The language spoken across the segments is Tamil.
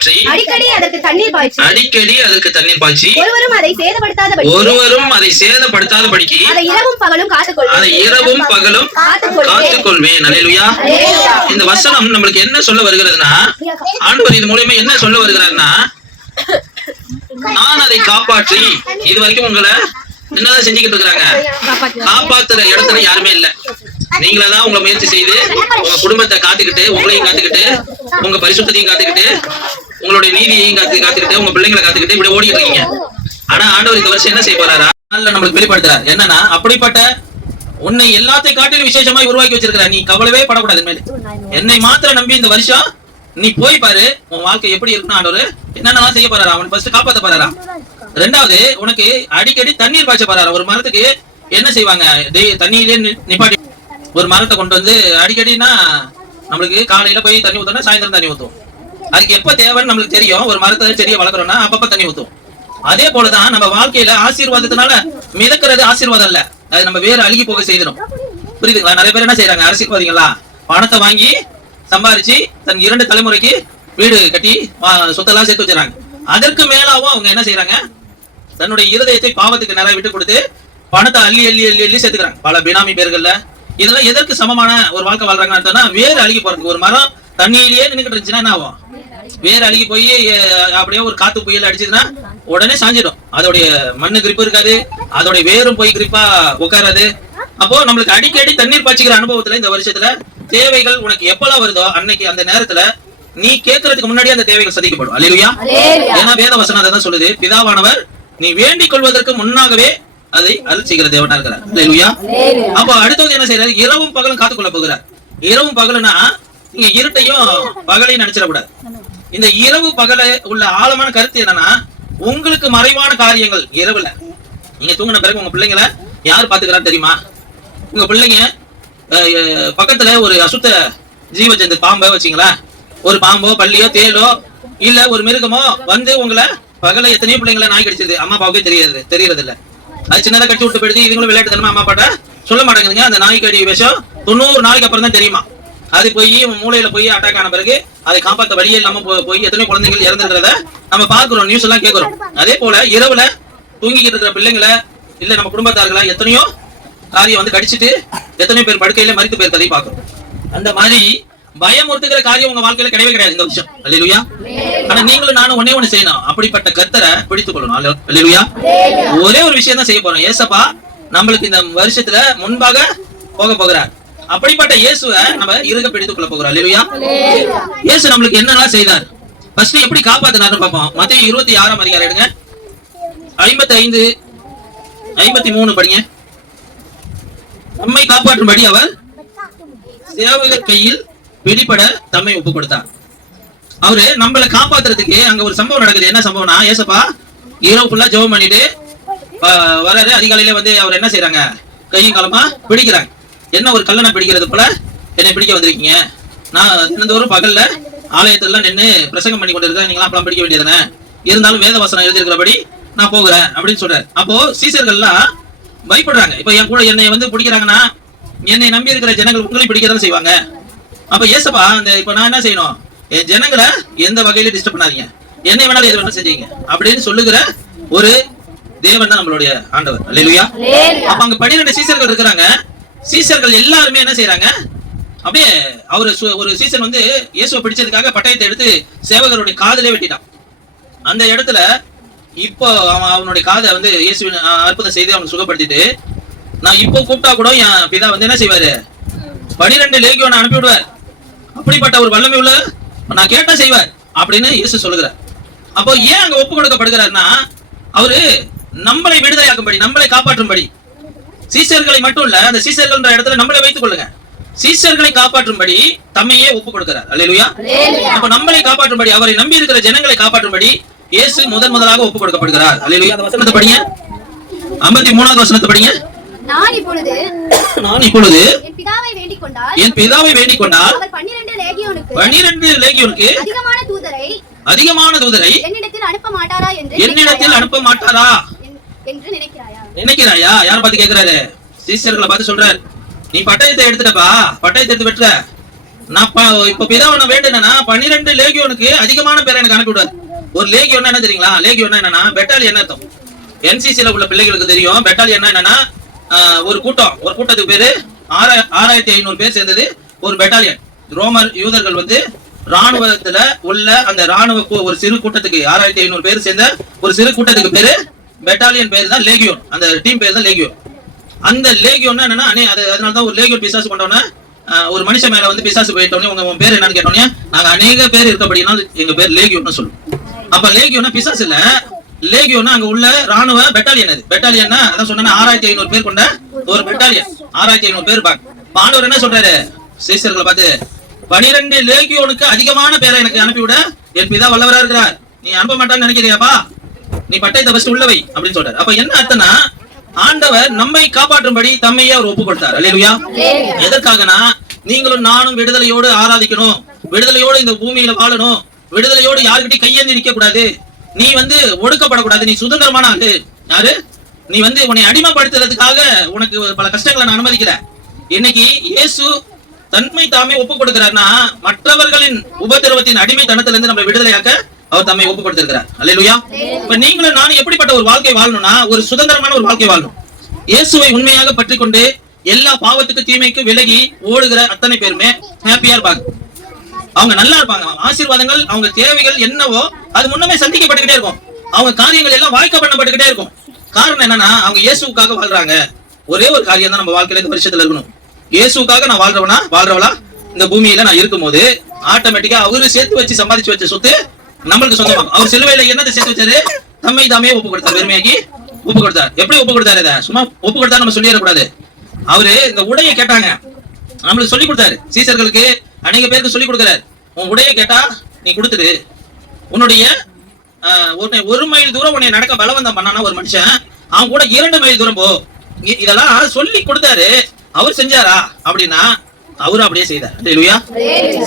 அடிக்கடி அதற்கு தண்ணீர் பாய்ச்சி ஒருவரும் அதை சேதப்படுத்தாதபடிக்கு அதை இரவும் பகலும் காத்துக்கொள்வேன். அல்லேலூயா. இந்த வசனம் நம்மளுக்கு என்ன சொல்ல வருகிறதுனா, ஆண்டவர் இது மூலமா என்ன சொல்ல வருகிறார்னா, நான் அதை காப்பாற்றி இது வரைக்கும் உங்களை என்னதான் செஞ்சுக்கிட்டு இருக்கிறாங்க, காப்பாத்துற இடத்துல யாருமே இல்ல. நீங்களதான் உங்களை முயற்சி செய்து உங்க குடும்பத்தை காத்துக்கிட்டு, உங்களையும் காத்துக்கிட்டு, உங்க பரிசுத்தையும் காத்துக்கிட்டு, உங்களுடைய நீதியையும் காத்துக்கிட்டு, உங்க பிள்ளைங்களை காத்துக்கிட்டு இப்படி ஓடிட்டு இருக்கீங்க. ஆனா ஆண்டவர் இந்த வருஷம் என்ன செய்ய போறாரா, நம்மளுக்கு வெளிப்படுத்துறாரு. என்னன்னா, அப்படிப்பட்ட உன்னை எல்லாத்தையும் காட்டிலும் விசேஷமா உருவாக்கி வச்சிருக்கிற, நீ கவலைவே படக்கூடாது. மேலே என்னை மாத்திர நம்பி இந்த வருஷம் நீ போய் பாரு, உன் வாழ்க்கை எப்படி இருக்குன்னு ஆண்டவர் என்னென்னலாம் செய்ய போறாரா. அவன் ஃபர்ஸ்ட் காப்பாத்த போறாரா. ரெண்டாவது, உனக்கு அடிக்கடி தண்ணீர் பாய்ச்ச போறாரா. ஒரு மரத்துக்கு என்ன செய்வாங்க, தண்ணியிலே நிப்பாட்டி ஒரு மரத்தை கொண்டு வந்து அடிக்கடினா, நம்மளுக்கு காலையில போய் தண்ணி ஊத்தோம்னா சாயந்தரம் தண்ணி ஊத்தும். அதுக்கு எப்ப தேவைன்னு நம்மளுக்கு தெரியும். ஒரு மரத்தை செடியை வளர்க்குறோம்னா அப்பப்ப தண்ணி ஊத்தும். அதே போலதான் நம்ம வாழ்க்கையில ஆசீர்வாதத்தினால மிதக்கிறது ஆசீர்வாதம் இல்ல, அது நம்ம வேற அழுகி போக செய்திடும். புரியுதுங்களா? நிறைய பேர் என்ன செய்யறாங்க, அரசியல்வாதிகளா பணத்தை வாங்கி சம்பாரிச்சு தன் 2 தலைமுறைக்கு வீடு கட்டி சொத்தெல்லாம் சேர்த்து வச்சுறாங்க. அதற்கு மேலாவும் அவங்க என்ன செய்யறாங்க, தன்னுடைய இருதயத்தை பாவத்துக்கு நிறைய விட்டு கொடுத்து பணத்தை அள்ளி அள்ளி அள்ளி அள்ளி சேர்த்துக்கிறாங்க பல பினாமி பேர்கள்ல. இதெல்லாம் எதற்கு சமமான ஒரு வாழ்க்கை வாழ்றாங்கன்னா, வேறு அழுகி போறதுக்கு. ஒரு மரம் தண்ணியிலேயே நின்றுட்டு இருந்துச்சுன்னா என்ன ஆகும், வேறு அழுகி போய் அப்படியே ஒரு காத்து புயல் அடிச்சதுன்னா உடனே சாஞ்சிடும். அதோடைய மண்ணு கிரிப்பு இருக்காது, அதோடைய வேரும் போய் கிரிப்பா உட்காராது. அப்போ நம்மளுக்கு அடிக்கடி தண்ணீர் பாய்ச்சிக்கிற அனுபவத்துல இந்த வருஷத்துல தேவைகள் உனக்கு எப்பெல்லாம் வருதோ அன்னைக்கு அந்த நேரத்துல நீ கேட்கறதுக்கு முன்னாடியே அந்த தேவைகள் சதிக்கப்படும். அல்லேலூயா. ஏன்னா வேத வசனம் அதான் சொல்லுது, பிதாவானவர் நீ வேண்டிக் கொள்வதற்கு முன்னாகவே அதை அருள் செய்கிற தேவனா இருக்கிறார். அல்லேலூயா. அப்போ அடுத்தது என்ன செய்யறாரு, இரவும் பகலும் காத்துக்கொள்ள போகிறார். இரவும் பகலுனா நீங்க இருட்டையும் பகலையும் நினைச்சிடக்கூடாது. இந்த இரவு பகல உள்ள ஆழமான கருத்து என்னன்னா, உங்களுக்கு மறைவான காரியங்கள் இரவுல நீங்க தூங்கின பிறகு உங்க பிள்ளைங்களை யார் பாத்துக்கிறான்னு தெரியுமா? உங்க பிள்ளைங்க பக்கத்துல ஒரு அசுத்த ஜீவ ஜந்து பாம்பை வச்சீங்களா, ஒரு பாம்போ பள்ளியோ தேலோ இல்ல ஒரு மிருகமோ வந்து உங்களை பகல எத்தனையோ பிள்ளைங்களை நாய் கடிச்சது அம்மா அப்பாவுக்கே தெரியறது இல்ல. அது சின்னதா கட்டி விட்டு போயிடுது. இதுங்களும் விளையாட்டு தரமா அம்மா அப்பாட்ட சொல்ல மாட்டேங்குதுங்க. அந்த நாய் கடி விஷயம் 90 நாளைக்கு அப்புறம் தான் தெரியுமா. அது போய் மூளையில போய் அட்டாக் ஆன பிறகு அதை காப்பாற்ற வழியே இல்லாம போய் எத்தனையோ குழந்தைகள் இறந்துருக்கிறத நம்ம பாக்குறோம், நியூஸ் எல்லாம் கேட்கிறோம். அதே போல இரவுல தூங்கிக்கிட்டு இருக்கிற பிள்ளைங்களை இல்ல நம்ம குடும்பத்தார்களை எத்தனையோ காரியம் வந்து கடிச்சிட்டு எத்தனையோ பேர் படுக்கையில மரித்து போயிருக்கதை பாக்குறோம். அந்த மாதிரி பயமுறுத்துகிற காரியம் உங்க வாழ்க்கையில கிடையவே கிடையாது இந்த விஷயம். அல்லேலூயா. ஆனா நீங்களும் நானும் ஒண்ணு செய்யணும், அப்படிப்பட்ட கர்த்தரை பிடித்துக் கொள்ளணும். அல்லேலூயா. ஒரே ஒரு விஷயம் தான் செய்ய போறோம். ஏசப்பா நம்மளுக்கு இந்த வருஷத்துல முன்பாக போக போகிறார். அப்படிப்பட்ட இயேசுவை நம்ம இருக பிடித்துக் கொள்ள போகிறோம். அல்லேலூயா. இயேசு நம்மளுக்கு என்னெல்லாம் செய்தார், ஃபர்ஸ்ட் எப்படி காப்பாத்தினார்னு பார்ப்போம். மத்தேயு 26ஆம் அதிகாரம் எடுங்க, 55 53 படிங்க. நம்மை காப்பாற்றும்படி அவர் சேவகர் கையில் பிடிபட தம்மை ஒப்பு கொடுத்தார். அவரு நம்மளை காப்பாத்துறதுக்கு அங்க ஒரு சம்பவம் நடக்குது. என்ன சம்பவம்னா, ஏசப்பா இரவு ஃபுல்லா ஜெபம் பண்ணிட்டு வராரு. அதிகாலையில வந்து அவர் என்ன செய்யறாங்க, கையும் காலமா பிடிக்கிறாங்க. என்ன ஒரு கல்லணை பிடிக்கிறது போல என்னை பிடிக்க வந்திருக்கீங்க, நான் தினந்தோறும் பகல்ல ஆலயத்துல நின்று பிரசங்கம் பண்ணி கொண்டு இருக்கேன், நீங்களாம் அப்பெல்லாம் பிடிக்க வேண்டியதுதானே, இருந்தாலும் வேத வசனம் எழுதியிருக்கிறபடி நான் போகிறேன் அப்படின்னு சொல்றாரு. அப்போ சீசர்கள்லாம் பயப்படுறாங்க. இப்ப என் கூட என்னை வந்து பிடிக்கிறாங்கன்னா என்னை நம்பி இருக்கிற ஜனங்கள் உங்களை பிடிக்கதான் செய்வாங்க. அப்ப ஏசப்பா அந்த இப்ப நான் என்ன செய்யணும், என் ஜனங்களை எந்த வகையில டிஸ்டர்ப் பண்ணாதீங்க, என்னை வேணாலும் எது வேணாலும் செஞ்சீங்க அப்படின்னு சொல்லுகிற ஒரு தேவன் தான் நம்மளுடைய ஆண்டவர். அல்லேலூயா. அப்ப அங்க 12 சீசர்கள் இருக்கிறாங்க. சீசர்கள் எல்லாருமே என்ன செய்யறாங்க, அப்படியே அவரு ஒரு சீசன் வந்து இயேசுவை பிடிச்சதுக்காக பட்டயத்தை எடுத்து சேவகருடைய காதலே வெட்டிட்டான். அந்த இடத்துல இப்போ அவனுடைய காதை வந்து இயேசுவின் அற்புதம் செய்து அவனை சுகப்படுத்திட்டு, நான் இப்போ கூப்பிட்டா கூட என் பிதா வந்து என்ன செய்வாரு, 12 லேகியோனை அனுப்பி விடுவார். அப்படிப்பட்ட ஒரு வல்லமை உள்ள நான் கேட்டா செய்வார் அப்படின்னு இயேசு சொல்லுகிறார். அப்போ ஏன் அங்க ஒப்பு கொடுக்கப்படுகிறார்னா, அவரு நம்மளை விடுதலையாக்கும்படி, நம்மளை காப்பாற்றும்படி, சீசர்களை மட்டும் இல்ல, அந்த சீசர்கள் இடத்துல நம்மளை வைத்துக் கொள்ளுங்க, சீசர்களை காப்பாற்றும்படி தம்மையே ஒப்பு கொடுக்கிறார். அல்லேலூயா. அப்ப நம்மளை காப்பாற்றும்படி, அவரை நம்பி இருக்கிற ஜனங்களை காப்பாற்றும்படி இயேசு முதலாக ஒப்பு கொடுக்கப்படுகிறார். அல்லேலூயா. அந்த வசனத்தை படிங்க, 53ஆவது வசனத்தை படிங்க. நான் இப்பொழுது என் பிதாவை வேண்டிக் கொண்டால் அவர் 12 லேகியோனுக்கு அதிகமான தூதரை என்னிடத்தில் அனுப்ப மாட்டாரா என்று நினைக்கிறாயா? யாரை பார்த்து கேட்கிறாரு? சீசர்களை பார்த்து சொல்றாரு, நீ பட்டயத்தை எடுத்துட்டப்பா, பட்டயத்தை எடுத்து வெட்டுற, நான் இப்ப பிதாவை நான் வேண்டுனா 12 லேகியோனுக்கு அதிகமான பேரை எனக்கு அனுப்பிவிடுவார். ஒரு லேகியோன்னா என்ன தெரியுங்களா? லேகியோன்னா என்னன்னா பெட்டாலியன் அர்த்தம். NCCல உள்ள பிள்ளைகளுக்கு தெரியும். பெட்டாலியன் என்னன்னா ஒரு கூட்டத்துக்கு பேரு 6500 பேர் சேர்ந்தது ஒரு பெட்டாலியன். ரோமர் யூதர்கள் வந்து ராணுவத்துல உள்ள அந்த ராணுவ ஒரு சிறு கூட்டத்துக்கு 6500 பேர் சேர்ந்த ஒரு சிறு கூட்டத்துக்கு பேரு பெட்டாலியன் பேர் தான் லேகியோன். அந்த டீம் பேர் தான் லேகியோன். அந்த லேகியோன்னா என்னன்னா அதனாலதான் ஒரு லேகியோன் பிசாசு கொண்டோன்னா ஒரு மனுஷன் மேல வந்து பிசாசு போயிட்டோன்னே உங்க பேர் என்னன்னு கேட்டோன்னே நாங்க அநேக பேர் இருக்கப்படினா எங்க பேர் லேகியோன்னு சொல்லுவோம். அப்ப லேகியோன்னா பிசாசு இல்ல, லேகியோன்னா அங்க உள்ள ராணுவ பெட்டாலியன். அது பெட்டாலியன்னா அதான் சொன்னா 6500 பேர் கொண்ட ஒரு பெட்டாலியன். 6500 பேர் ஆண்டவர் என்ன சொல்றாரு சீசர்களை பார்த்து, 12 லேகியோனுக்கு அதிகமான பேரை எனக்கு அனுப்பிவிட என் பிதா வல்லவரா இருக்கிறார். நீ அனுப்ப மாட்டான்னு நினைக்கிறியாப்பா? நீ பட்டயத்தை ஃபர்ஸ்ட் உள்ளவை அப்படின்னு சொல்றாரு. அப்ப என்ன அர்த்தம்னா ஆண்டவர் நம்மை காப்பாற்றும்படி தம்மையே அவர் ஒப்பு கொடுத்தார். அல்லேலூயா. எதற்காகனா நீங்களும் நானும் விடுதலையோடு ஆராதிக்கணும், விடுதலையோடு இந்த பூமியில வாழணும், விடுதலையோடு யாருக்கிட்டையும் கையேந்தி நிற்க கூடாது, நீ வந்து ஒடுக்கப்படக்கூடாது, நீ சுதந்திரமான ஆளு. யாரு நீ வந்து உன்னை அடிமைப்படுத்துறதுக்காக உனக்கு பல கஷ்டங்களை நான் அனுமதிக்கிற. இன்னைக்கு இயேசு தன்மை தாமே ஒப்பு கொடுக்கிறார்னா மற்றவர்களின் உபதிரவத்தின் அடிமைத்தனத்துல இருந்து நம்ம விடுதலையாக்க அவர் தம்மை ஒப்பு கொடுத்திருக்கிறார். அல்லேலூயா. இப்ப நீங்களும் நானும் எப்படிப்பட்ட ஒரு வாழ்க்கை வாழணும்னா ஒரு சுதந்திரமான ஒரு வாழ்க்கை வாழணும். இயேசுவை உண்மையாக பற்றி கொண்டு எல்லா பாவத்துக்கு தீமைக்கு விலகி ஓடுகிற அத்தனை பேருமே ஹாப்பியா இருப்பாங்க. அவங்க நல்லா இருப்பாங்க. ஆசீர்வாதங்கள் அவங்க தேவைகள் என்னவோ அது முன்னமே சந்திக்கப்பட்டுக்கிட்டே இருக்கும். அவங்க காரியங்கள் எல்லாம் வாய்க்க பண்ணப்பட்டுக்கிட்டே இருக்கும். காரணம் என்னன்னா அவங்க இயேசுக்காக வாழ்றாங்க. ஒரே ஒரு காரியம் தான் நம்ம வாழ்க்கையில இந்த வருஷத்துல இருக்கணும். இயேசுக்காக நான் வாழ்றவளா இந்த பூமியில நான் இருக்கும் போது ஆட்டோமேட்டிக்கா அவரு சேர்த்து வச்சு சம்பாதிச்சு வச்ச சொத்து நம்மளுக்கு சொந்தமாகும். அவர் சிலுவையில என்னத்தை சேர்த்து வச்சாரு? தம்மை தாமே ஒப்பு கொடுத்தார். வெறுமையாக்கி ஒப்பு கொடுத்தார். எப்படி ஒப்பு கொடுத்தாரு? இதை சும்மா ஒப்பு கொடுத்தா நம்ம சொல்லிடக்கூடாது. அவரு இந்த உடையை கேட்டாங்க, நம்மளுக்கு சொல்லி கொடுத்தாரு. சீசர்களுக்கு அநேக பேருக்கு சொல்லி கொடுக்கிறாரு. உன் உடையை கேட்டா நீ கொடுத்துரு. உன்னுடைய 1 மைல் தூரம் உன்னை நடக்க பலவந்தம் பண்ணானா ஒரு மனுஷன், அவன் கூட 2 மைல் தூரம் போ. இதெல்லாம் சொல்லி கொடுத்தாரு. அவர் செஞ்சாரா அப்படின்னா அவரு அப்படியே செய்தார். அல்லேலூயா.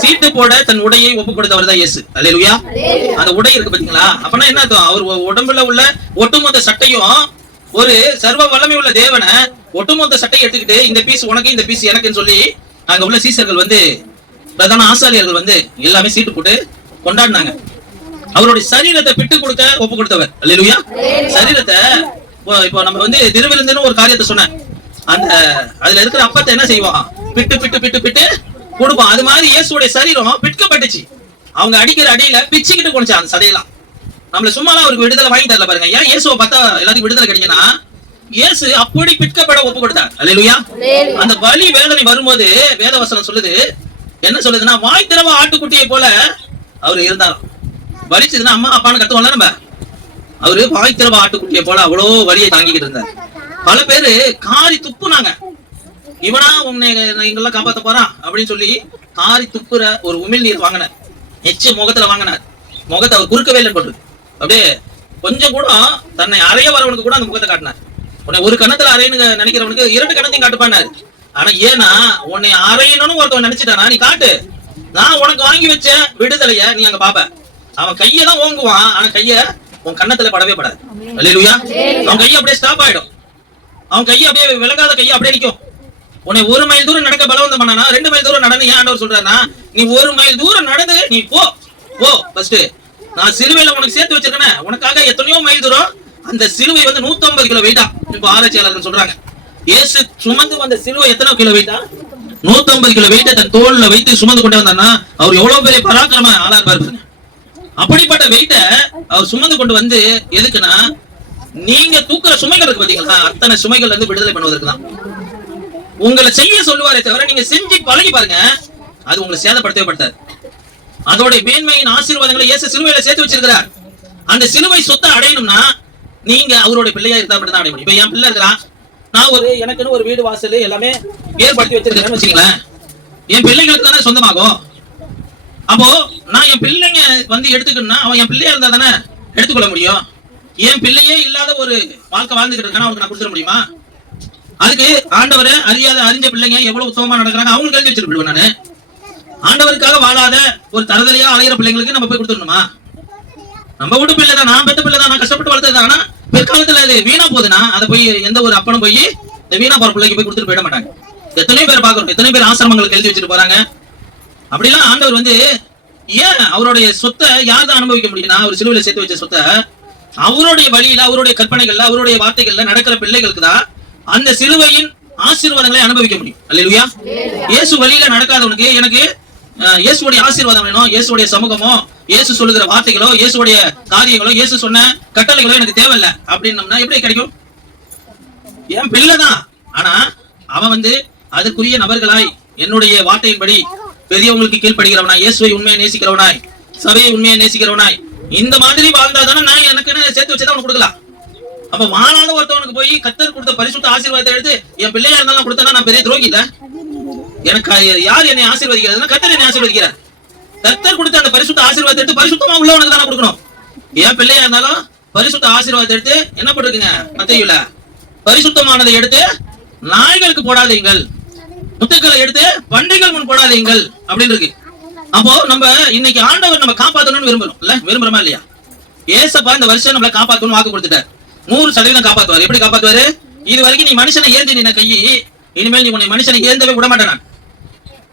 சீட்டு போட தன் உடையை ஒப்பு கொடுத்தவர் தான் இயேசு. அல்லேலூயா. அந்த உடை இருக்கு பாத்தீங்களா? அப்பனா என்ன அர்த்தம்? அவர் உடம்புல உள்ள ஒட்டுமொத்த சட்டையும் ஒரு சர்வ வல்லமை உள்ள தேவனை ஒட்டுமொத்த சட்டையை எடுத்துக்கிட்டு இந்த பீஸ் உனக்கு இந்த பீஸ் எனக்குன்னு சொல்லி அங்க உள்ள சீசர்கள் வந்து பிரதான ஆசாரியர்கள் வந்து எல்லாமே சீட்டு போட்டு கொண்டாடினாங்க. அவருடைய சரீரத்தை பிட்டு கொடுக்க ஒப்பு கொடுத்தவர். அல்லேலூயா. சரீரத்தை இப்போ நம்ம வந்து திருவிருந்துன்னு ஒரு காரியத்தை சொன்னேன். அதுல இருக்கிற அப்பத்தை என்ன செய்வோம்? பிட்டு பிட்டு பிட்டு பிட்டு கொடுப்போம். அது மாதிரி இயேசுடைய சரீரம் பிட்கப்பட்டுச்சு. அவங்க அடிக்கிற அடியில பிச்சுக்கிட்டு போனுச்சு அந்த சதையெல்லாம். நம்மள சும்மாலாம் அவருக்கு விடுதலை வாங்கி தரல பாருங்க. ஏன் இயேசுவை பார்த்தா எல்லாத்துக்கும் விடுதலை கிடைக்குன்னா இயேசு அப்படி பிட்கப்பட ஒப்பு கொடுத்தார். அல்லேலூயா. அந்த வலி வேதனை வரும்போது வேதவசனம் சொல்லுது, என்ன சொல்லுதுன்னா வாய் திறவ ஆட்டுக்குட்டியை போல அவர் இருந்தார். வலிச்சதுன்னா அம்மா அப்பான்னு கத்துவோம்ல நம்ம. அவரு வாய் திறவ ஆட்டுக்குட்டியை போல அவ்வளோ வலியை தாங்கிக்கிட்டு இருந்தார். பல பேரு காரி துப்புனாங்க. இவனா உன்னை எங்கெல்லாம் காப்பாத்த போறான் அப்படின்னு சொல்லி காரி துப்புற ஒரு உமிழ் நீர் வாங்கினார். எச்சு முகத்துல வாங்கினார். முகத்தை அவர் குறுக்கவே இல்லைன்னு போட்டு அப்படியே கொஞ்சம் கூட தன்னை அறைய வரவனுக்கு கூட அந்த முகத்தை காட்டினார். உன்னை ஒரு கணத்துல அறையன்னு நினைக்கிறவனுக்கு 2 கணத்தையும் காட்டுப்பானாரு. ஆனா ஏன்னா உன்னை அறையணும்னு ஒருத்தவன் நினைச்சிட்டானா நீ காட்டு, நான் உனக்கு வாங்கி வச்ச விடுதலைய நீ அங்க பாப்ப. அவன் கையை தான் ஓங்குவான், ஆனா கைய உன் கண்ணத்துல படவே படாது. அல்லேலூயா. அவன் கையை அப்படியே ஸ்டாப் ஆயிடும். அவன் கையை அப்படியே விலகாத கையை அப்படியே நிற்கும். உன்னை 1 மைல் தூரம் நடக்க பலவந்தம் பண்ணானா 2 மைல் தூரம் நடந்து ஏன் ஆண்டவர் சொல்றாருன்னா நீ 1 மைல் தூரம் நடந்து நீ போ ஃபர்ஸ்ட். நான் சிலுவையில உனக்கு சேர்த்து வச்சிருக்கேன் உனக்காக எத்தனையோ மைல் தூரம். அந்த சிலுவை வந்து 150 கிலோ வெயிட்டா. இப்ப ஆராய்ச்சியாளர்கள் சொல்றாங்க இயேசு சுமந்து வந்த சிலுவை எத்தனை கிலோ வெயிட்டா? 150 கிலோ வெயிட்டை தன் தோல்ல வைத்து சுமந்து கொண்டு வந்தான்னா அவர் எவ்வளவு பெரிய பராக்கிரம ஆளா இருப்பாரு. அப்படிப்பட்ட வெயிட்ட அவர் சுமந்து கொண்டு வந்து எதுக்குன்னா நீங்க தூக்குற சுமைகள் இருக்கு பாத்தீங்களா, அத்தனை சுமைகள் இருந்து விடுதலை பண்ணுவதற்கு தான். உங்களை செய்ய சொல்லுவாரே தவிர நீங்க செஞ்சு பழகி பாருங்க, அது உங்களை சேதப்படுத்தவே படுத்தாது. அதோட மேன்மையின் ஆசீர்வாதங்களை இயேசு சிலுவையில சேர்த்து வச்சிருக்கிறார். அந்த சிலுவை சொத்தை அடையணும்னா நீங்க அவருடைய பிள்ளையா இருந்தா மட்டும் தான் அடைய முடியும். இப்ப என் பிள்ளை இருக்கிறான், நான் எனக்குன்னு ஒரு வீடு வாசல் எல்லாமே ஏற்படுத்தி வச்சிருக்கிறேன்னு வச்சுங்களேன், என் பிள்ளைங்களுக்கு தானே சொந்தமாகும். அப்போ நான் என் பிள்ளைங்க வந்து எடுத்துக்கணும்னா அவன் என் பிள்ளையா இருந்தா தானே எடுத்துக்கொள்ள முடியும். என் பிள்ளையே இல்லாத ஒரு வாழ்க்கை வாழ்ந்துகிட்டு இருக்கான அவனுக்கு நான் கொடுத்துட முடியுமா? அதுக்கு ஆண்டவரை அறிஞ்ச பிள்ளைங்க எவ்வளவு உத்தமமா நடக்கிறாங்க அவங்களுக்கு எழுதி வச்சிருப்பேன். நானு ஆண்டவருக்காக வாழாத ஒரு தரதலையா அலையிற பிள்ளைங்களுக்கு நம்ம போய் கொடுத்துடணுமா? நம்ம வீட்டு பிள்ளை தான், நான் பெத்த பிள்ளை தான், நான் கஷ்டப்பட்டு வளர்த்தது. ஆனா பிற்காலத்துல அது வீணா போகுதுன்னா அதை போய் எந்த ஒரு அப்பனும் போய் இந்த வீணா போற பிள்ளைக்கு போய் கொடுத்துட்டு போயிட மாட்டாங்க. எத்தனை பேர் பாக்குறோம், எத்தனை பேர் ஆசிரமங்களுக்கு எழுதி வச்சுட்டு போறாங்க. அப்படிலாம் ஆண்டவர் வந்து ஏன் அவருடைய சொத்தை யார் தான் அனுபவிக்க முடியும்னா, அவர் சிலுவையில சேர்த்து வச்ச சொத்தை அவருடைய வழியில, அவருடைய கற்பனைகள்ல, அவருடைய வார்த்தைகள்ல நடக்கிற பிள்ளைகளுக்கு தான் அந்த சிலுவையின் ஆசீர்வாதங்களை அனுபவிக்க முடியும். அல்லேலூயா. இயேசு வழியில நடக்காதவனுக்கு எனக்கு இயேசுடைய ஆசீர்வாதம் வேணும், இயேசுடைய சமூகமோ, இயேசு சொல்லுகிற வார்த்தைகளோ, இயேசுடைய காரியங்களோ, இயேசு சொன்ன கட்டளைகளோ எனக்கு தேவையில்லை அப்படின்னம்னா எப்படி கிடைக்கும்? என் பிள்ளைதான், ஆனா அவன் வந்து அதுக்குரிய நபர்களாய் என்னுடைய வார்த்தையின்படி பெரியவங்களுக்கு கீழ்ப்படுகிறவனாய், இயேசுவை உண்மையை நேசிக்கிறவனாய், சபையை உண்மையை நேசிக்கிறவனாய் இந்த மாதிரி வாழ்ந்தாதானே நான் எனக்கு சேர்த்து வச்சதான் அவனுக்கு கொடுக்கலாம். அப்ப வாழாத ஒருத்தவனுக்கு போய் கர்த்தர் கொடுத்த பரிசுத்த ஆசீர்வாதத்தை எடுத்து என் பிள்ளையா இருந்தாலும் கொடுத்தா நான் பெரிய துரோகி இல்ல. எனக்கு யார் என்னை ஆசீர்வதிக்கிறதுனா கர்த்தர் என்னை ஆசீர்வதிக்கிறார். கர்த்தர் கொடுத்த அந்த பரிசுத்த ஆசீர்வாதத்தை எடுத்து பரிசுத்தமா உள்ளவனுக்கு தானே கொடுக்கணும். என் பிள்ளையா இருந்தாலும் பரிசுத்த ஆசீர்வாதத்தை எடுத்து என்ன போட்டுருக்குங்க மத்தேயுல, பரிசுத்தமானதை எடுத்து நாய்களுக்கு போடாதீங்கள், முத்துக்களை எடுத்து பண்டிகைகள் முன் போடாதீங்கள் அப்படின்னு இருக்கு. அப்போ நம்ம இன்னைக்கு ஆண்டவர் நம்ம காப்பாற்றணும்னு விரும்புறோம் இல்ல, விரும்புறோமா இல்லையா? ஏசப்பா இந்த வருஷம் நம்மளை காப்பாற்றணும் வாக்கு கொடுத்துட்டார். 100% காப்பாத்துவார். எப்படி காப்பாத்துவாரு? இது வரைக்கும் நீ மனுஷனை ஏந்தி நின்ன கையை இனிமேல் நீ உன்னை மனுஷனை ஏந்தவே விட மாட்டேன்.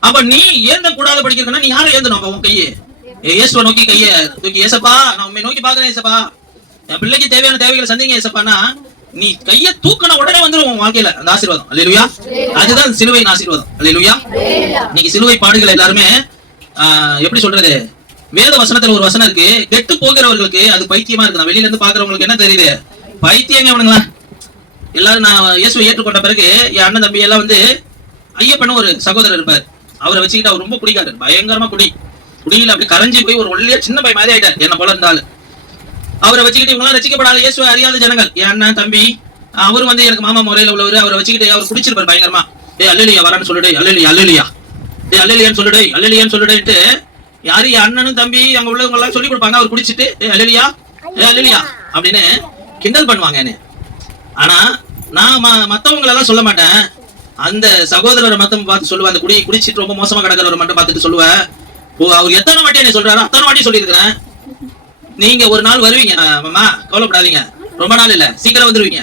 அப்ப நீ ஏந்த கூடாத படிக்கிறதுனா நீ யாரை ஏந்தணும்? அப்ப உன் கையை இயேசுவை நோக்கி கையை தூக்கி, ஏசப்பா நான் உண்மை நோக்கி பாக்குறேன் ஏசப்பா, என் பிள்ளைக்கு தேவையான தேவைகளை சந்திங்க ஏசப்பானா நீ கையை தூக்கின உடனே வந்துடும் உன் வாழ்க்கையில அந்த ஆசீர்வாதம். அல்லேலூயா. அதுதான் சிலுவையின் ஆசீர்வாதம். அல்லேலூயா. இன்னைக்கு சிலுவை பாடுகள் எல்லாருமே எப்படி சொல்றது, வேத வசனத்துல ஒரு வசனம் இருக்கு, கெட்டு போகிறவர்களுக்கு அது பைத்தியமா இருக்கு. வெளியில இருந்து பாக்குறவங்களுக்கு என்ன தெரியுது? பைத்தியங்க அவனுங்களா. எல்லாரும் நான் இயேசுவை ஏற்றுக்கொண்ட பிறகு என் அண்ணன் தம்பி எல்லாம் வந்து ஐயப்பன் ஒரு சகோதரர் இருப்பார், அவரை வச்சுக்கிட்டு அவர் ரொம்ப குடிக்காரு, பயங்கரமா குடியில அப்படி கரைஞ்சி போய் ஒரு ஒல்லியா சின்ன பை மாதிரி ஆயிட்டார் என்ன போல இருந்தாலும். அவரை வச்சுக்கிட்டு இவங்களாம் ரசிக்கப்படாத இயேசுவை அறியாத ஜனங்கள், என் அண்ணன் தம்பி அவரும் வந்து எனக்கு மாமா முறையில உள்ளவர், அவரை வச்சுக்கிட்டு அவர் குடிச்சிருப்பார் பயங்கரமா. அல்லேலூயா வரான்னு சொல்லிடு, அல்லேலூயா அல்லேலூயா அல்லேலியான்னு சொல்லுடே, அல்லேலியான்னு சொல்லுடேன்ட்டு யாரு என் அண்ணனும் தம்பி அங்க உள்ளவங்க எல்லாம் சொல்லி கொடுப்பாங்க. அவர் குடிச்சிட்டு அல்லேலியா அல்லேலியா அப்படின்னு கிண்டல் பண்ணுவாங்க என்ன. ஆனா நான் மத்தவங்களை எல்லாம் சொல்ல மாட்டேன், அந்த சகோதரரை மத்தவங்க பார்த்து சொல்லுவேன், அந்த குடிச்சிட்டு ரொம்ப மோசமா கிடக்கிறவரை மட்டும் பார்த்துட்டு சொல்லுவேன், அவர் எத்தனை வாட்டி என்ன சொல்றாரோ அத்தனை வாட்டி சொல்லியிருக்கிறேன். நீங்க ஒரு நாள் வருவீங்க மாமா, கவலைப்படாதீங்க, ரொம்ப நாள் இல்ல சீக்கிரம் வந்துருவீங்க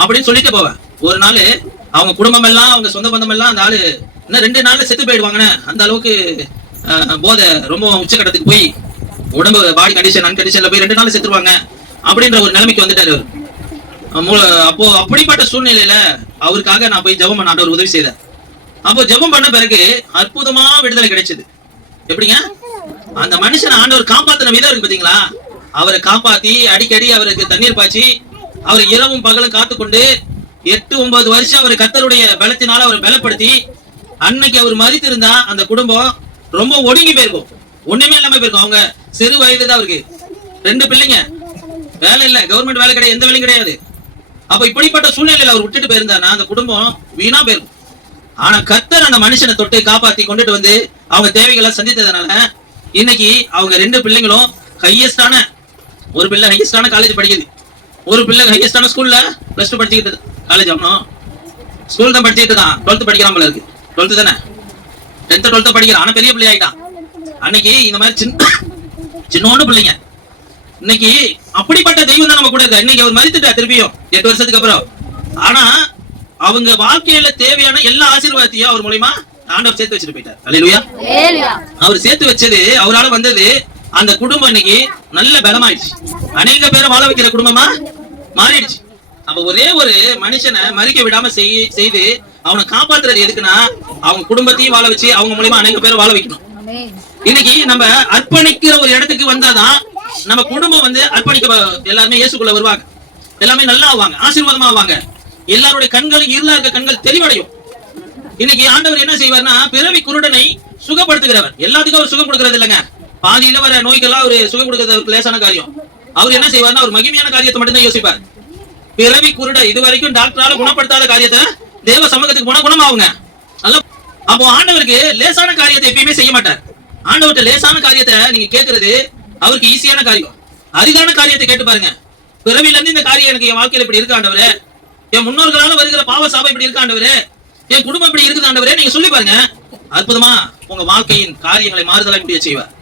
அப்படின்னு சொல்லிட்டு போவேன். ஒரு நாள் அவங்க குடும்பம் எல்லாம் அவங்க சொந்த பந்தம் எல்லாம் அந்த ஆளு இன்னும் 2 நாள்ல செத்து போயிடுவாங்கன்னு அந்த அளவுக்கு போதை ரொம்ப உச்சக்கட்டத்துக்கு போய் உடம்பு பாடி கண்டிஷன் அன்கண்டிஷன்ல போய் 2 நாள் செத்துருவாங்க அப்படின்ற ஒரு நிலைமைக்கு வந்துட்டாரு. அப்போ அப்படிப்பட்ட சூழ்நிலையில அவருக்காக நான் போய் ஜெபம் பண்ண ஆண்டவர் உதவி செய்தார். அப்போ ஜெபம் பண்ண பிறகு அற்புதமா விடுதலை கிடைச்சது. எப்படிங்க? அந்த மனுஷன் ஆண்டவர் காப்பாத்தின விதம் இருக்கு பாத்தீங்களா, அவரை காப்பாத்தி அடிக்கடி அவருக்கு தண்ணீர் பாய்ச்சி அவர் இரவும் பகலும் காத்துக்கொண்டு 8-9 வருஷம் அவர் கர்த்தருடைய பலத்தினால அவரை பலப்படுத்தி அன்னைக்கு அவர் மறித்திருந்தா அந்த குடும்பம் ரொம்ப ஒடுங்கி போயிருக்கும், ஒண்ணுமே இல்லாம போயிருக்கும். அவங்க சிறு வயது தான் அவருக்கு, 2 பிள்ளைங்க, வேலை இல்ல, கவர்மெண்ட் வேலை கிடையாது, எந்த வேலையும் கிடையாது. அப்ப இப்படிப்பட்ட சூழ்நிலையில அவர் விட்டுட்டு போயிருந்தானா அந்த குடும்பம் வீணா போயிருக்கும். ஆனா கர்த்தர் அந்த மனுஷனை தொட்டு காப்பாத்தி கொண்டுட்டு வந்து அவங்க தேவைகளை சந்தித்ததுனால இன்னைக்கு அவங்க 2 பிள்ளைங்களும் ஹையஸ்டான, ஒரு பிள்ளை ஹையஸ்டான காலேஜ் படிக்குது, ஒரு பிள்ளை ஹையஸ்டான ஸ்கூல்ல +2 படிச்சுக்கிட்டு காலேஜ் ஆகணும், ஸ்கூல் தான் படிச்சுட்டு இருக்கான், 12th படிக்கிறான் போல இருக்கு, 12th தானே, 10th 12th படிக்கிறான், ஆனா பெரிய பிள்ளை ஆயிட்டான். அன்னைக்கு இந்த மாதிரி சின்னோண்டு பிள்ளைங்க இன்னைக்கு அப்படிப்பட்ட தெய்வம் தான் நம்ம கூட இருக்கு. இன்னைக்கு அவர் மரித்துட்டா திருப்பியும் 8 வருஷத்துக்கு அப்புறம், ஆனா அவங்க வாழ்க்கையில தேவையான எல்லா ஆசீர்வாதத்தையும் அவர் மூலமா ஆண்டவர் சேர்த்து வச்சுட்டு போயிட்டார். அல்லேலூயா. அவர் சேர்த்து வச்சது, அவரால வந்தது, அந்த குடும்பம் இன்னைக்கு நல்ல பலமாயிடுச்சு, அநேக பேரை வாழ வைக்கிற குடும்பமா மாறிடுச்சு. அப்ப ஒரே ஒரு மனுஷனை மறிக்க விடாம செய்து அவனை காப்பாத்துறது எதுக்குன்னா அவங்க குடும்பத்தையும் வாழ வச்சு அவங்க மூலமா அநேக பேரை வாழ வைக்கணும். இன்னைக்கு நம்ம அர்ப்பணிக்கிற ஒரு இடத்துக்கு வந்தாதான் நம்ம குடும்பம் வந்து அர்ப்பணிக்க எல்லாருமே இயேசுக்குள்ள வருவாங்க, எல்லாமே நல்லா ஆவாங்க, ஆசீர்வாதமா ஆவாங்க, எல்லாருடைய கண்கள் இருளா இருக்க கண்கள் தெளிவடையும். இன்னைக்கு ஆண்டவர் என்ன செய்வார்னா பிறவி குருடனை சுகப்படுத்துகிறவர். எல்லாத்துக்கும் அவர் சுகம் கொடுக்கறது இல்லைங்க, பாதியில வர நோய்க்கெல்லாம் ஒரு சுகம் கொடுக்கறது அவருக்கு லேசான காரியம். அவர் என்ன செய்வார்னா ஒரு மகிமையான காரியத்தை மட்டும்தான் யோசிப்பார். பிறவி குருட இது வரைக்கும் டாக்டரால குணப்படுத்தாத காரியத்தை தேவ சமூகத்துக்கு போனா குணமாவுங்க. அப்போ ஆண்டவருக்கு லேசான காரியத்தை எப்பயுமே செய்ய மாட்டார். ஆண்டவர்கிட்ட லேசான காரியத்தை நீங்க கேட்கறது அவருக்கு ஈஸியான காரியம். அரிதான காரியத்தை கேட்டு பாருங்க, பிறவில இருந்து இந்த காரியம் எனக்கு என் வாழ்க்கையில இப்படி இருக்கு ஆண்டவரே, என் முன்னோர்களால வருகிற பாவ சாபம் இப்படி இருக்கு ஆண்டவரே, என் குடும்பம் இப்படி இருக்குது ஆண்டவரே, நீங்க சொல்லி பாருங்க, அற்புதமா உங்க வாழ்க்கையின் காரியங்களை மாறுதலாய் முடிய செய்வார்.